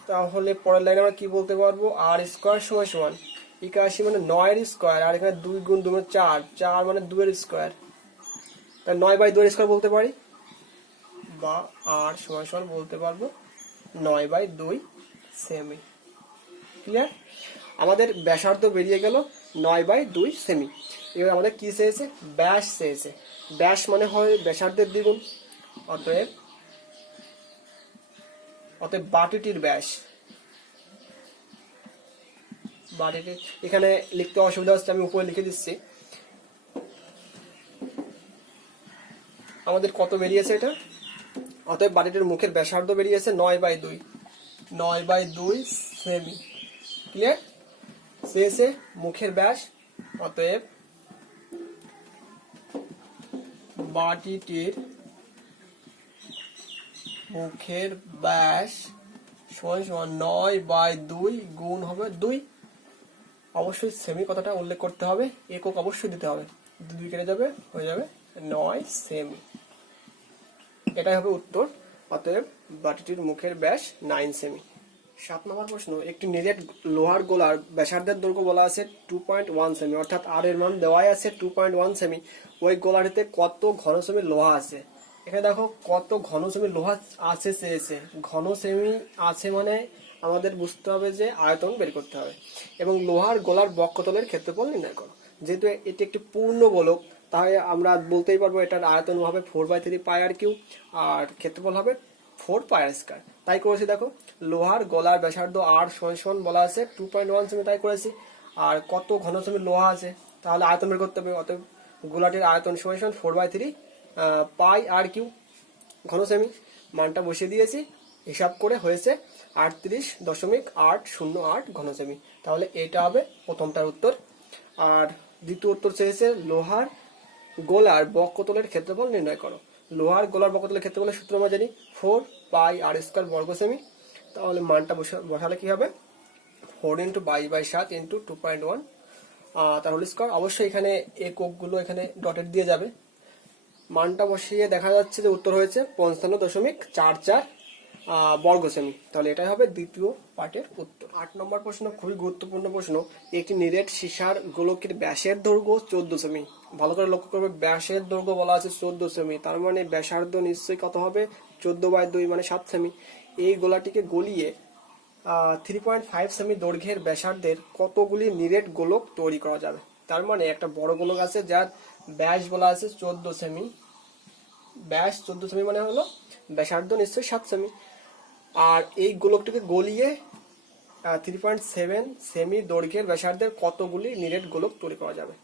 তাহলে পরের লাইনে আমরা কি বলতে পারবো, আর স্কয়ার সমান সমান 81 মানে 9 এর স্কয়ার, আর এখানে 2 গুণ 2 মানে 4, 4 মানে 2 এর স্কয়ার, তাই 9/2 এর স্কয়ার বলতে পারি, বা আর সমান সমান বলতে পারবো 9/2 সেমি। ক্লিয়ার? আমাদের ব্যাসার্ধ বেরিয়ে গেল 9/2 সেমি। এবার আমাদের কি চেয়েছে, ব্যাস চেয়েছে, ব্যাস মানে হয় ব্যাসার্ধের দ্বিগুণ, অতএব বাটিটির ব্যাস, বাটিটির এখানে লিখতে অসুবিধা হচ্ছে, আমি উপরে লিখে দিচ্ছি। আমাদের কত বেরিয়েছে এটা, অতএব বাটিটির মুখের ব্যাসার্ধ বেরিয়েছে 9/2 সেমি। ক্লিয়ার? শেষে মুখের ব্যাস, অতএব বাটিটির মুখের ব্যাস সমান সমান 9/2 গুণ হবে 2, অবশ্যই সেমি কথাটা উল্লেখ করতে হবে, একক অবশ্যই দিতে হবে, 2 কেটে যাবে, হয়ে যাবে 9 সেমি। এটাই হবে উত্তর, অতএব বাটিটির মুখের ব্যাস 9 সেমি। 7 নম্বর প্রশ্ন, একটি নিরেট লোহার গোলার ব্যাসার্ধের দৈর্ঘ্য বলা আছে 2.1 সেমি, অর্থাৎ আর এর মান দেওয়াই আছে 2.1 সেমি। ওই গোলাটিতে কত ঘন সেমি লোহা আছে? এখানে দেখো কত ঘন সেমি লোহা আছে চেয়েছে। ঘন সেমি আছে মানে আমাদের বুঝতে হবে যে আয়তন বের করতে হবে, এবং লোহার গোলার বক্ষতলের ক্ষেত্রফল নির্ণয় করো। যেহেতু এটি একটি পূর্ণ গোলক, তাই আমরা বলতেই পারবো এটার আয়তন হবে 4/3 পাই আর কিউ, আর ক্ষেত্রফল হবে 4 পাই আর স্কয়ার। তাই করেছি, দেখো লোহার গলার ব্যাসার্ধ আর সমান বলা আছে 2.1 সেমি, তাই করেছি। আর কত ঘন সেমি লোহা আছে, তাহলে আয়তন বের করতে হবে। অতএব গোলাটির আয়তন সমান 4/3 পাই আর কিউ ঘন সেমি। মানটা বসিয়ে দিয়েছি, হিসাব করে হয়েছে 38.808 ঘন সেমি। তাহলে এটা হবে প্রথমটার উত্তর। আর দ্বিতীয় উত্তর চেয়েছে লোহার গোলার বক্ষতলের ক্ষেত্রফল নির্ণয় করো। লোহার গোলার বক্ষতলের ক্ষেত্রফলের সূত্র আমরা জানি 4 পাই আর স্কয়ার বর্গ সেমি। তাহলে মানটা বসালে কি হবে 4 ইন্টু 22/7 ইন্টু 2.1 তার হোল স্কয়ার। অবশ্যই এখানে এককগুলো এখানে ডটেড দিয়ে যাবে। মানটা বসিয়ে দেখা যাচ্ছে যে উত্তর হয়েছে 55.44 বর্গ সেমি। তাহলে এটাই হবে দ্বিতীয় পার্টের উত্তর। 8 নম্বর প্রশ্ন খুবই গুরুত্বপূর্ণ প্রশ্ন, একটি নিরেট সীসার গোলকের ব্যাসের দৈর্ঘ্য 14 সেমি। ভালো করে লক্ষ্য করবে, ব্যাসের দৈর্ঘ্য বলা আছে 14 সেমি, তার মানে ব্যাসার্ধ নিশ্চয়ই কত হবে 14/2 মানে 7 সেমি। এই গোলাটিকে গলিয়ে 3.5 সেমি দৈর্ঘ্যের ব্যাসার্ধের কতগুলি নিরেট গোলক তৈরি করা যাবে? তার মানে একটা বড় গোলক আছে যার ব্যাস বলা আছে 14 সেমি, ব্যাস 14 সেমি মানে হলো ব্যাসার্ধ নিশ্চয়ই 7 সেমি। আর এই গোলকটিকে গলিয়ে 3.7 সেমি দৈর্ঘ্যের ব্যাসার্ধের কতগুলি নিরেট গোলক তৈরি করা যাবে?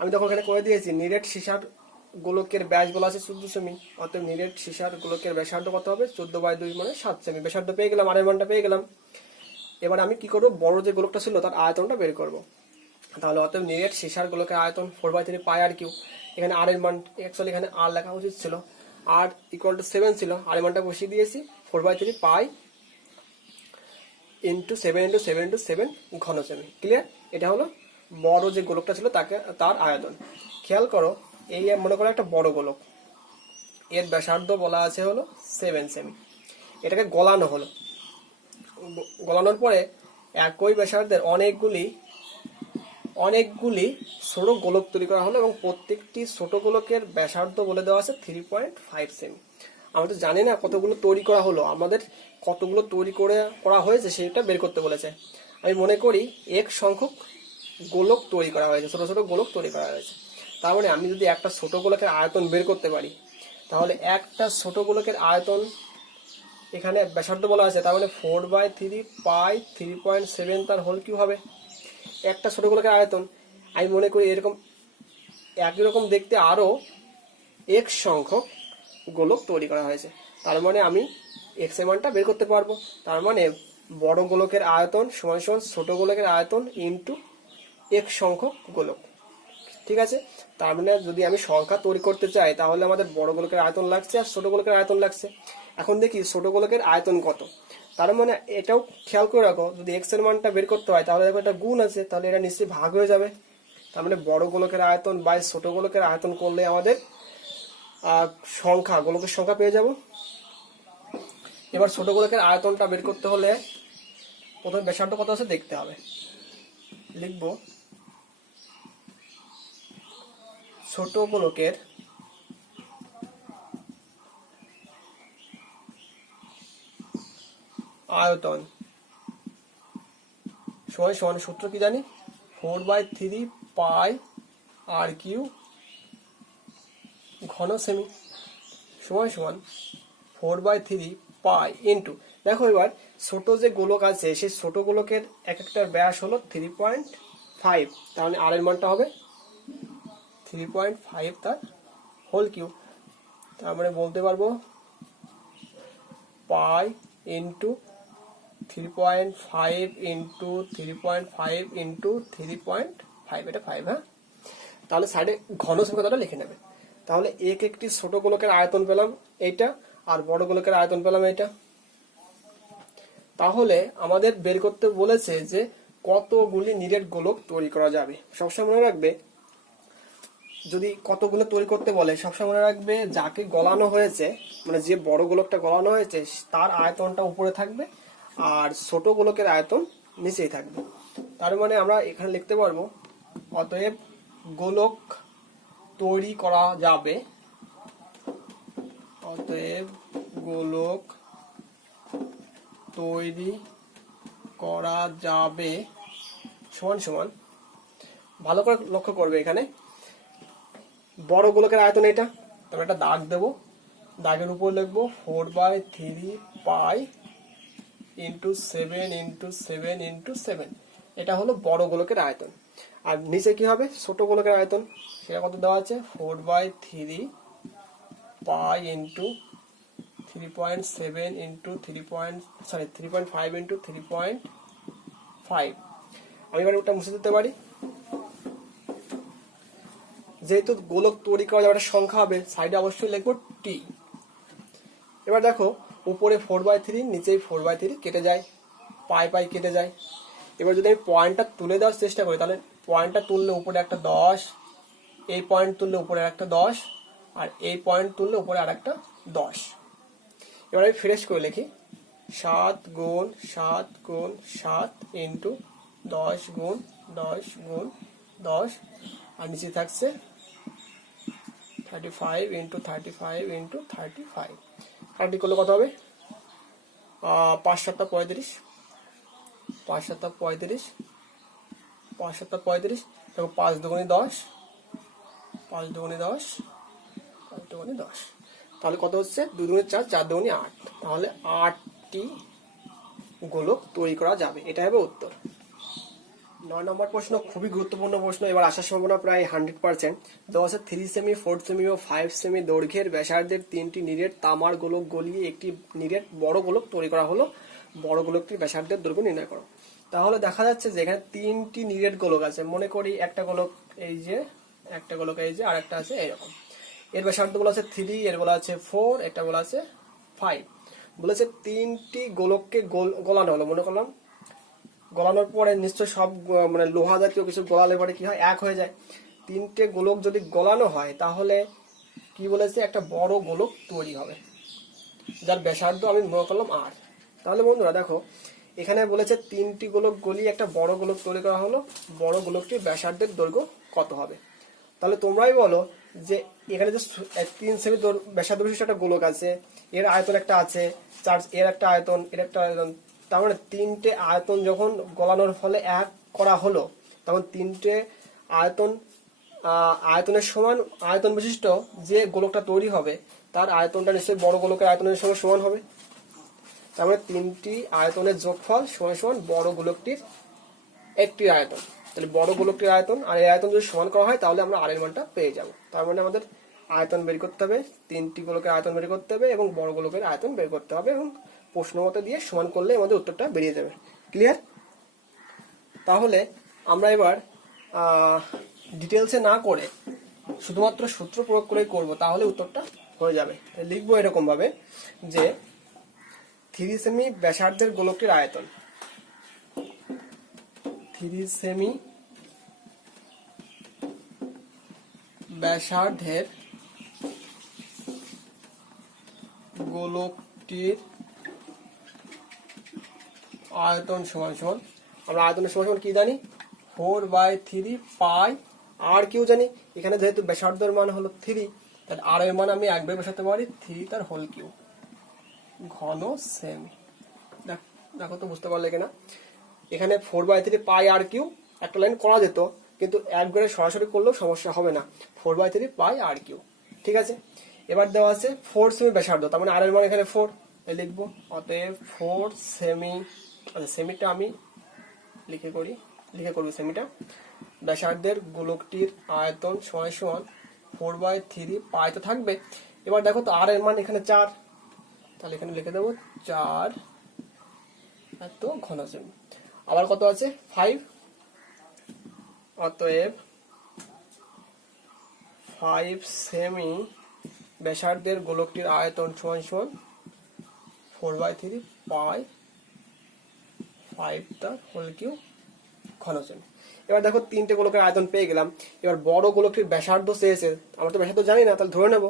আমি তখন এখানে করে দিয়েছি নিরেট সীসার গোলকের ব্যাস বলা আছে 14 সেমি, অতএব নিরেট সীসার গোলকের ব্যাসার্ধ কত হবে 14/2 মানে 7 সেমি। ব্যাসার্ধ পেয়ে গেলাম, আরের মানটা পেয়ে গেলাম। এবার আমি কি করবো, বড় যে গোলকটা ছিল তার আয়তনটা বের করব। তাহলে অতএব নিরেট সীসার গোলকের আয়তন 4/3 পাই আর কিউ। এখানে আর এর মান অ্যাকচুয়ালি এখানে আর লেখা উচিত ছিল, আর ইকুয়াল টু 7 ছিল, আর এর মানটা বসিয়ে দিয়েছি 4/3 পাই ইন্টু 7 ইন্টু 7 ইন্টু 7 ঘন সেমি। ক্লিয়ার? এটা হলো বড় যে গোলকটা ছিল তার আয়তন। খেয়াল করো, এই মনে করো একটা বড় গোলক, এর ব্যাসার্ধ বলা আছে হলো 7 সেমি। এটাকে গলানো হলো, গলানোর পরে একই ব্যাসার্ধের অনেকগুলি ছোট গোলক তৈরি করা হলো, এবং প্রত্যেকটি ছোট গোলকের ব্যাসার্ধ বলে দেওয়া আছে 3.5 সেমি। আমরা তো জানি না কতগুলো তৈরি করা হলো, আমাদের কতগুলো তৈরি করা হয়েছে সেটা বের করতে বলেছে। আমি মনে করি এক সংখ্যক গোলক তৈরি করা হয়েছে, ছোট ছোট গোলক তৈরি করা হয়েছে। তার মানে আমি যদি একটা ছোট গোলকের আয়তন বের করতে পারি, তাহলে একটা ছোট গোলকের আয়তন এখানে ব্যাসার্ধ বলা আছে, তার মানে 4/3 পাই 3.7 তার হোল কিউ হবে একটা ছোট গোলকের আয়তন। আমি মনে করি এরকম একই রকম দেখতে আরো এক সংখ্যক গোলক তৈরি করা হয়েছে। তার মানে আমি এক্স এর মানটা বের করতে পারবো। তার মানে বড় গোলকের আয়তন সমান সমান ছোট গোলকের আয়তন ইন্টু এক সংখ্যক গোলক। ঠিক আছে? তার মানে যদি আমি সংখ্যা তৈরি করতে চাই, তাহলে আমাদের বড় গোলকের আয়তন লাগছে আর ছোট গোলকের আয়তন লাগছে। এখন দেখি ছোট গোলকের আয়তন কত। তার মানে এটাও খেয়াল করে রাখো, যদি এক্স এর মানটা বের করতে হয় তাহলে দেখো এটা গুণ আছে, তাহলে এটা নিশ্চয়ই ভাগ হয়ে যাবে। তার মানে বড় গোলকের আয়তন বাই ছোট গোলকের আয়তন করলে আমাদের গোলকের সংখ্যা পেয়ে যাব। এবার ছোট গোলকের আয়তনটা বের করতে হলে প্রথমে ব্যাসার্ধ কত আছে দেখতে হবে। লিখব ছোট গোলকের আয়তন সমান সমান, সূত্র কি জানি 4/3 পাই আর কিউ ঘন সেমি সমান সমান 4/3 পাই ইন্টু, দেখো এবার ছোট যে গোলক আছে সেই ছোট গোলকের এক একটার ব্যাস হলো 3.5, তাহলে আর এর মানটা হবে 3.5 তার হোল কিউ। তার মানে বলতে পারবো পাই ইন্টু 3.5 ইন্টু 3.5 ইন্টু 3.5, এটা 5। হ্যাঁ, তাহলে সাইডে ঘন সেমি কথাটা লিখে নেবে। তাহলে একটি ছোট গোলকের আয়তন পেলাম এইটা, আর বড় গোলকের আয়তন পেলাম এইটা। তাহলে আমাদের বের করতে বলেছে যে কতগুলি নিরেট গোলক তৈরি করা যাবে। সবসময় মনে রাখবে, যদি কতগুলো তৈরি করতে বলে সবসময় মনে রাখবে যাকে গলানো হয়েছে, মানে যে বড় গোলকটা গলানো হয়েছে তার আয়তনটা উপরে থাকবে, আর ছোট গোলকের আয়তন নিচেই থাকবে। তার মানে আমরা এখানে লিখতে পারবো অতএব গোলক তৈরি করা যাবে, অতএব গোলক তৈরি করা যাবে সমান সমান, ভালো করে লক্ষ্য করবে এখানে বড় গোলকের আয়তন এটা, তবে একটা দাগ দেবো, দাগের উপর লিখবো 4/3 পাই ইন্টু 7 এটা হলো বড় গোলকের আয়তন। আর নিচে কি হবে ছোট গোলকের আয়তন, সেটা কত দেওয়া আছে 4/3 পাই ইন্টু 3.7 ইন্টু 3.5 ইন্টু 3.5। আমি এবার ওটা মুছে দিতে পারি, যেহেতু গোলক তৈরি করা যাবে একটা সংখ্যা হবে, সাইডে অবশ্যই লিখবো টি। এবার দেখো উপরে 4/3 নিচেই 4/3 কেটে যায়, পাই পাই কেটে যায়। এবার যদি আমি পয়েন্টটা তুলে দেওয়ার চেষ্টা করি, তাহলে পয়েন্টটা তুললে উপরে একটা 10, এই পয়েন্ট তুললে উপরে একটা 10, আর এই পয়েন্ট তুললে উপরে আর একটা 10। এবার আমি ফ্রেশ করে লিখি 7 গুণ 7 গুণ 7 ইন্টু 10 গুণ 10 গুণ 10, আর নিচে থাকছে 35 ইন্টু 35 ইন্টু 35। কাটি করলে কত হবে 5 7 35, 5 7 35, 5 7 35, দেখো 5 দুগুণে 10, 5 দুগুণে 10, 5 দুগুণে 10, তাহলে কত হচ্ছে 2 দুগুণে 4, 4 দুগুণে 8, তাহলে 8টি গোলক তৈরি করা যাবে। এটা হবে উত্তর। 9 নম্বর প্রশ্ন খুবই গুরুত্বপূর্ণ প্রশ্ন, এবার আসার সম্ভাবনা প্রায় 100%। দেওয়া আছে 3 সেমি, 4 সেমি ও 5 সেমি দৈর্ঘ্যের ব্যাসার্ধের 3টি নিরেট তামার গোলক গলিয়ে একটি নিরেট বড় গোলক তৈরি করা হলো, বড় গোলকটির ব্যাসার্ধের দৈর্ঘ্য নির্ণয় করো। তাহলে দেখা যাচ্ছে যে এখানে 3টি নিরেট গোলক আছে, মনে করি একটা গোলক এই যে, একটা গোলক এই যে, আর একটা আছে এরকম। এর ব্যাসার্ধ বলা আছে 3, এর বলা আছে 4, এটা বলা আছে 5। বলেছে 3টি গোলককে গলানো হলো, মনে করলাম গলানোর পরে নিশ্চয় সব মানে লোহা জাতীয় কিছু গলালে পরে কি হয় এক হয়ে যায়। 3টে গোলক যদি গলানো হয় তাহলে কি বলেছে একটা বড় গোলক তৈরি হবে, যার ব্যাসার্ধ আমি মনে করলাম আর। তাহলে বন্ধুরা দেখো এখানে বলেছে 3টি গোলক গলিয়ে একটা বড় গোলক তৈরি করা হলো, বড় গোলকটির ব্যাসার্ধের দৈর্ঘ্য কত হবে। তাহলে তোমরাই বলো যে এখানে যে 3 সেমি ব্যাসার্ধ বিশিষ্ট একটা গোলক আছে, এর আয়তন একটা আছে, এর একটা আয়তন, এর একটা আয়তন, তার মানে 3টে আয়তন যখন গলানোর ফলে এক করা হলো, তখন 3টে আয়তনের সমান আয়তন বিশিষ্ট যে গোলকটা তৈরি হবে তার আয়তনটা নিশ্চয়ই বড় গোলকের আয়তনের সঙ্গে সমান হবে। তার মানে 3টি আয়তনের যোগফল সমান সমান বড় গোলকটির একটি আয়তন। তাহলে বড় গোলকটির আয়তন আর এই আয়তন যদি সমান করা হয় তাহলে আমরা আর এর মানটা পেয়ে যাব। তার মানে আমাদের আয়তন বের করতে হবে, 3টি গোলকের আয়তন বের করতে হবে এবং বড় গোলকের আয়তন বের করতে হবে, এবং প্রশ্ন মতো দিয়ে সমান করলে আমাদের উত্তরটা বেরিয়ে যাবে। ক্লিয়ার? তাহলে আমরা এবার ডিটেলসে না করে শুধুমাত্র সূত্র প্রয়োগ করে করব, তাহলে উত্তরটা হয়ে যাবে। লিখবো এরকম ভাবে যে 3 সেমি ব্যাসার্ধের গোলকটির আয়তন, 3 সেমি ব্যাসার্ধের গোলকটির আয়তন সমান সমান, আমরা আয়তনের সমান সমান কি জানি 4/3 পাই আর কিউ জানি। এখানে যেহেতু ব্যাসার্ধের মান হলো 3, তাহলে আর এর মান আমি একবার বসাতে পারি 3 তার হোল কিউ ঘন সেমি। দেখো তো বুঝতে পারলে কিনা, এখানে 4/3 পাই আর কিউ একটা লাইন করা যেত, কিন্তু একবারে সরাসরি করলেও সমস্যা হবে না, 4/3 পাই আর কিউ। ঠিক আছে, এবার দেওয়া আছে 4 সেমি ব্যাসার্ধ, তার মানে আর এর মান এখানে 4 লিখবো, অতএব 4 সেমি, আচ্ছা সেমিটা আমি লিখে করবো সেমিটা, ব্যাসার্ধের গোলকটির আয়তন সমান সমান 4/3 পাই তো থাকবে। এবার দেখো তো আর এর মান এখানে 4, তাহলে এখানে লিখে দেবো 4 এত ঘন সেমি। আবার কত আছে 5, অতএব 5 সেমি ব্যাসার্ধের গোলকটির আয়তন সমান সমান 4/3 পাই 5 তার হোল কিউ ঘন সেমি। এবার দেখো 3টে গোলকের আয়তন পেয়ে গেলাম। এবার বড় গোলকটির ব্যাসার্ধ চেয়েছে, আমরা তো ব্যাসার্ধ জানি না, তাহলে ধরে নেব,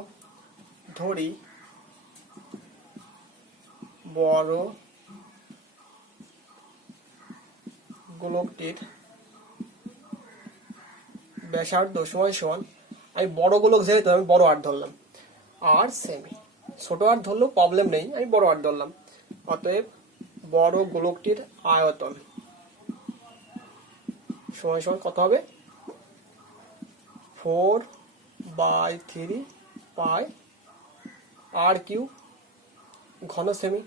ধরি বড় গোলকটির ব্যাসার্ধ সমান সমান, আমি বড় গোলক যেহেতু আমি বড় আর ধরলাম, আর সেমি, ছোট আর ধরলেও প্রবলেম নেই, আমি বড় আর ধরলাম। অতএব বড় গোলকটির আয়তন সমান সমান কত হবে? 4/3 আর কিউ ঘন সেমি।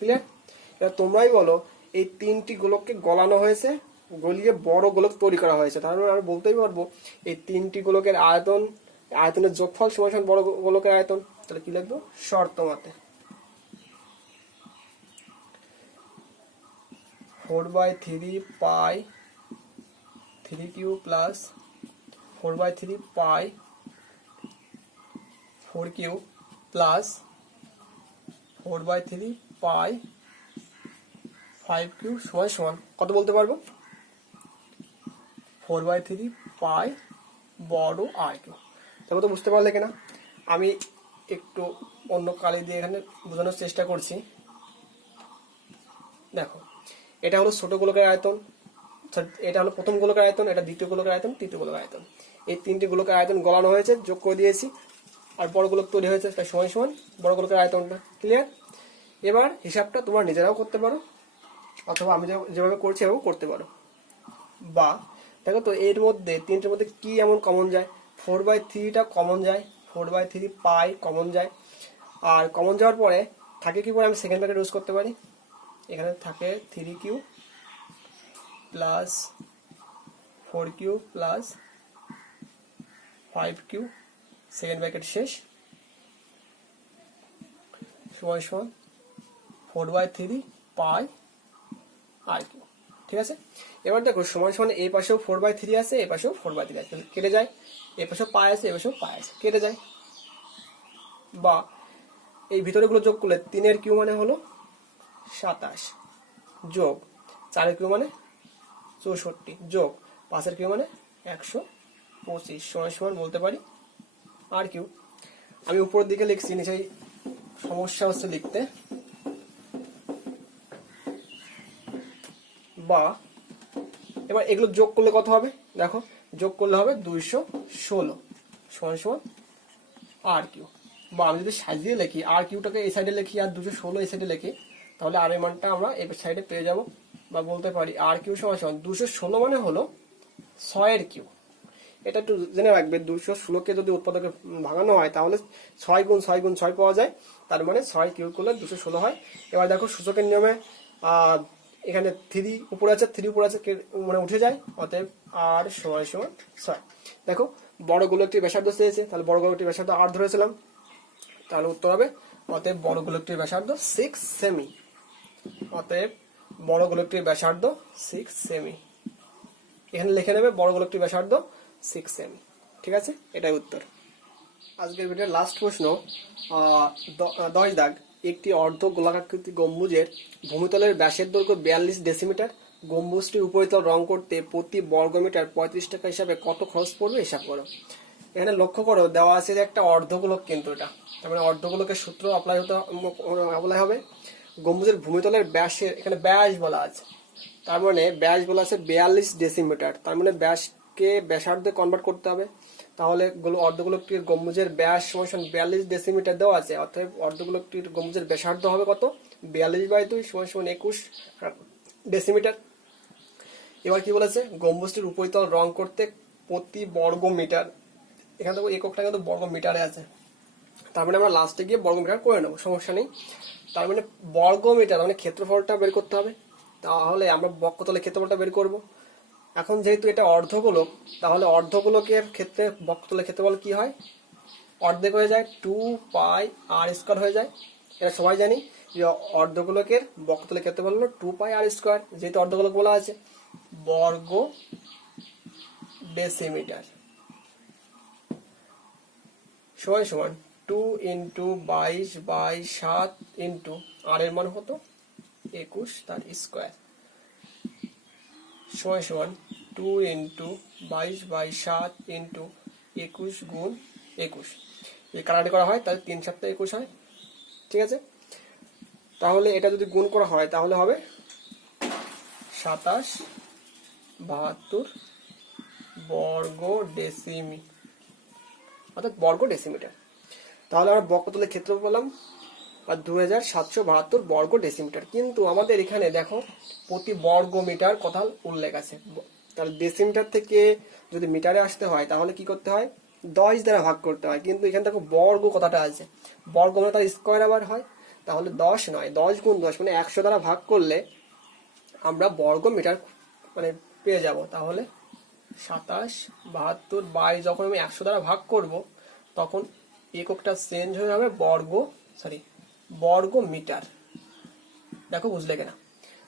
ক্লিয়ার? এবার তোমরাই বলো, এই তিনটি গোলককে গলানো হয়েছে, গলিয়ে বড় গোলক তৈরি করা হয়েছে, তাহলে আমরা বলতেই পারবো এই তিনটি গোলকের আয়তনের যোগফল সমান সমান বড় গোলকের আয়তন। তাহলে কি লিখবো? শর্ত মতে 4/3π3q plus 4/3π4q plus 4/3π5q সমান সমান কত বলতে পারবো? 4/3π বড় আর কিউ। তারপর তো বুঝতে পারলে কিনা? আমি একটু অন্য কালি দিয়ে এখানে বোঝানোর চেষ্টা করছি। দেখো, এটা হলো ছোট গোলকের আয়তন, এটা হলো প্রথম গোলকের আয়তন, এটা দ্বিতীয় গোলকের আয়তন, তৃতীয় গোলকের আয়তন। এই তিনটি গোলকের আয়তন গলানো হয়েছে, যোগ করে দিয়েছি, আর বড় গোলক তৈরি হয়েছে, তাই সমান সমান বড় গোলকের আয়তনটা। ক্লিয়ার? এবার হিসাবটা তোমরা নিজেরাও করতে পারো, অথবা আমি যেভাবে করছি এভাবেও করতে পারো। বা দেখো তো, এর মধ্যে তিনটের মধ্যে কি এমন কমন যায়? 4/3টা কমন যায়, 4/3π কমন যায়, আর কমন যাওয়ার পরে থাকে কি? পরে আমি সেকেন্ড ব্র্যাকেট ইউজ করতে পারি। এখানে থাকে 3q plus 4q plus 5q, second bracket শেষ, সমান সমান 4/3π আর কিউ। ঠিক আছে? এবার দেখো, সমান সমান এই পাশেও 4/3 আছে, এই পাশেও 4/3 আছে, কেটে যায়। এই পাশেও পাই আছে, এই পাশেও পাই আছে, কেটে যায়। বা এই ভিতরে গুলো যোগ করলে 3 কিউ মানে হলো 27, যোগ 4 কিউ মানে 64, যোগ 5 কিউ মানে 125 সমান সমান বলতে পারি আর কিউ। আমি উপরের দিকে লিখছি, নিচে সমস্যা হচ্ছে লিখতে। বা এবার এগুলো যোগ করলে কত হবে? দেখো, যোগ করলে হবে 216 সমান সমান আর কিউ। বা আমি যদি সাজিয়ে লিখি, আর কিউটাকে এই সাইডে লিখি আর 216 এই সাইডে লিখি, তাহলে আর এর মানটা আমরা এই সাইডে পেয়ে যাব। বা বলতে পারি আর কিউ সমান সমান 216 মানে হলো 6 কিউ। এটা একটু জেনে রাখবে, 216কে যদি উৎপাদকে ভাঙানো হয় তাহলে 6 গুণ 6 গুণ 6 পাওয়া যায়, তার মানে 6 কিউ করলে 216 হয়। এবার দেখো, সূচকের নিয়মে এখানে 3 উপরে আছে, 3 উপরে আছে, মানে উঠে যায়, অতএব আর সমান সমান 6। দেখো, বড় গোলকটির ব্যাসার্ধ চেয়েছে, তাহলে বড় গোলকটির ব্যাসার্ধ আর ধরেছিলাম, তাহলে উত্তর হবে অতএব বড় গোলকটির ব্যাসার্ধ 6 সেমি। অতএব বড় গোলকটির ব্যাসার্ধ 6 সেমি। এখানে লিখে নেবে বড় গোলকটির ব্যাসার্ধ 6 সেমি। ঠিক আছে? এটাই উত্তর। আজকের ভিডিওর লাস্ট প্রশ্ন, 10 দাগ। একটি অর্ধ গোলাকৃতি গম্বুজের ভূমিতলের ব্যাসের দৈর্ঘ্য 42 ডেসিমিটার। গম্বুজটির উপরিতল রং করতে প্রতি বর্গমিটার 35 টাকা হিসাবে কত খরচ পড়বে হিসাব করো। এখানে লক্ষ্য করো, দেওয়া আছে যে একটা অর্ধগোলক, কিন্তু এটা তার মানে অর্ধগোলকের সূত্র অ্যাপ্লাই হবে। গম্বুজের ভূমিতলের ব্যাসের, এখানে ব্যাস বলা আছে, তার মানে ব্যাস বলা আছে 42 ডেসিমিটার, তার মানে ব্যাসকে ব্যাসার্ধে কনভার্ট করতে হবে। তাহলে অর্ধগোলকটির গম্বুজের ব্যাস সমান 42 ডেসিমিটার দেওয়া আছে, অর্থাৎ অর্ধগোলকটির গম্বুজের ব্যাসার্ধ হবে কত? 42/2 সমান 21 ডেসিমিটার। এবার কি বলেছে? গম্বুজটির উপরিতল রং করতে প্রতি বর্গ মিটার, এখানে দেখো এককটা কিন্তু বর্গ মিটারে আছে, তার মানে আমরা লাস্টে গিয়ে বর্গ মিটার করে নেবো, সমস্যা নেই। তার মানে বর্গ মিটার মানে ক্ষেত্রফলটা বের করতে হবে, তাহলে আমরা বক্ষতলের ক্ষেত্রফলটা বের করব। এখন যেহেতু এটা অর্ধগোলক, তাহলে অর্ধগোলকের ক্ষেত্রে বক্ষতলের ক্ষেত্রফল কি হয়? অর্ধেক হয়ে যায়, 2πr² হয়ে যায়। এটা সবাই জানি যে অর্ধগোলকের বক্ষতলের ক্ষেত্রফল হলো 2πr², যেহেতু অর্ধগোলক বলা আছে। বর্গ ডেসিমিটার সমান সমান 2 × 22/7 ইন্টু আর এর মান কত? 21 তার স্কোয়ার, সমান সমান 2 × 22/7 ইন্টু 21 গুণ 21। যদি কাটাকাটি করা হয় তাহলে 3 × 7 = 21 হয়। ঠিক আছে? তাহলে এটা যদি গুণ করা হয় তাহলে হবে 2772 বর্গ ডেসিমি, অর্থাৎ বর্গ ডেসিমিটার। তাহলে আমরা বক্ষতলের ক্ষেত্রফল পেলাম 2772 বর্গ ডেসিমিটার। কিন্তু আমাদের এখানে দেখো প্রতি বর্গ মিটার কথা উল্লেখ আছে। তাহলে ডেসিমিটার থেকে যদি মিটারে আসতে হয় তাহলে কি করতে হয়, 10 দ্বারা ভাগ করতে হয়। কিন্তু এখানে দেখো বর্গ কথাটা আছে, বর্গ মানে তার স্কোয়ার আবার হয়, তাহলে 10 নয়, 10 গুণ 10 মানে 100 দ্বারা ভাগ করলে আমরা বর্গ মিটার মানে পেয়ে যাব। তাহলে 2772 যখন আমি 100 দ্বারা ভাগ করব তখন এককটা চেঞ্জ হয়ে যাবে বর্গ মিটার। দেখো বুঝলে কিনা,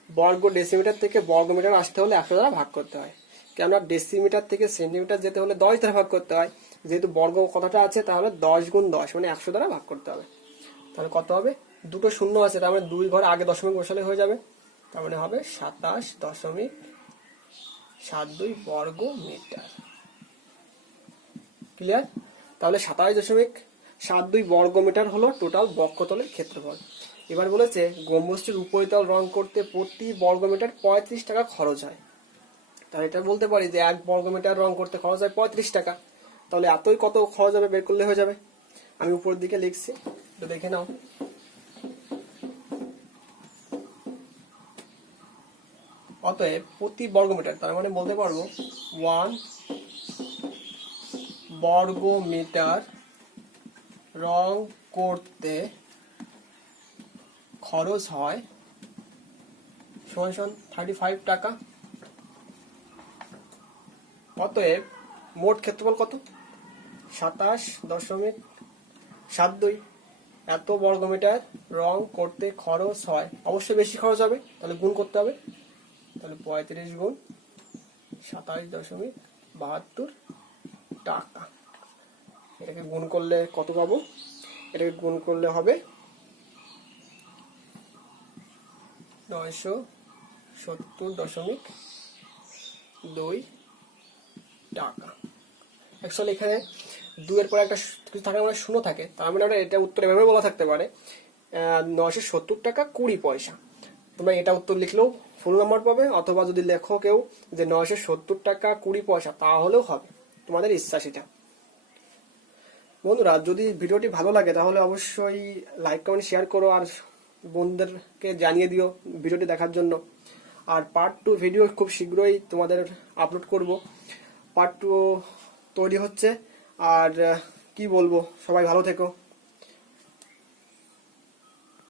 বর্গ ডেসিমিটার থেকে বর্গ মিটার আসতে হলে 100 দ্বারা ভাগ করতে হয়, কেননা ডেসিমিটার থেকে সেন্টিমিটার যেতে হলে 10 দ্বারা ভাগ করতে হয়। যেহেতু বর্গ কথাটা আছে তাহলে 10 গুণ 10 মানে 100 দ্বারা ভাগ করতে হবে। তাহলে কত হবে, দুটো শূন্য আছে তার মানে 2 ঘর আগে দশমিক বসালে হয়ে যাবে, তার মানে হবে 27.72 বর্গ মিটার। ক্লিয়ার? তাহলে 27.72 বর্গ মিটার হলো টোটাল বক্ষতলের ক্ষেত্রফল। এবার বলেছে গম্বুজটির উপরিতল রং করতে প্রতি বর্গ মিটার 35 টাকা খরচ হয়। তাহলে এটা বলতে পারি যে 1 বর্গ মিটার রং করতে খরচ হয় 35 টাকা। তাহলে এতই কত খরচ হবে বের করলে হয়ে যাবে। আমি উপরের দিকে লিখছি, তো দেখে নাও। অতএব প্রতি বর্গ মিটার, তার মানে বলতে পারবো 1 বর্গ মিটার রং করতে খরচ হয় সমান 35 টাকা। অতএব মোট ক্ষেত্রফল কত, 27.72। এত বর্গ মিটার রং করতে খরচ হয়, অবশ্যই বেশি খরচ হবে, তাহলে গুণ করতে হবে। তাহলে 35 গুণ 27.72 টাকা। এটাকে গুণ করলে কত পাবো, এটাকে গুণ করলে হবে 970.2 টাকা। অ্যাকচুয়ালি এখানে 2 এর পরে একটা কিছু থাকে মানে শূন্য থাকে, তার মানে এটা উত্তর এভাবে বলা থাকতে পারে 970 টাকা 20 পয়সা। তোমরা এটা উত্তর লিখলেও ফুল নাম্বার পাবে, অথবা যদি লেখো কেউ যে 970 টাকা 20 পয়সা তাহলেও হবে, তোমাদের ইচ্ছা সেটা। বন্ধুরা, যদি ভিডিওটি ভালো লাগে তাহলে অবশ্যই লাইক কমেন্ট শেয়ার করো, আর বন্ধুদেরকে জানিয়ে দিও ভিডিওটি দেখার জন্য। আর পার্ট 2 ভিডিও খুব শীঘ্রই তোমাদের আপলোড করব। পার্ট 2 তৈরি হচ্ছে। আর কি বলবো, সবাই ভালো থেকো।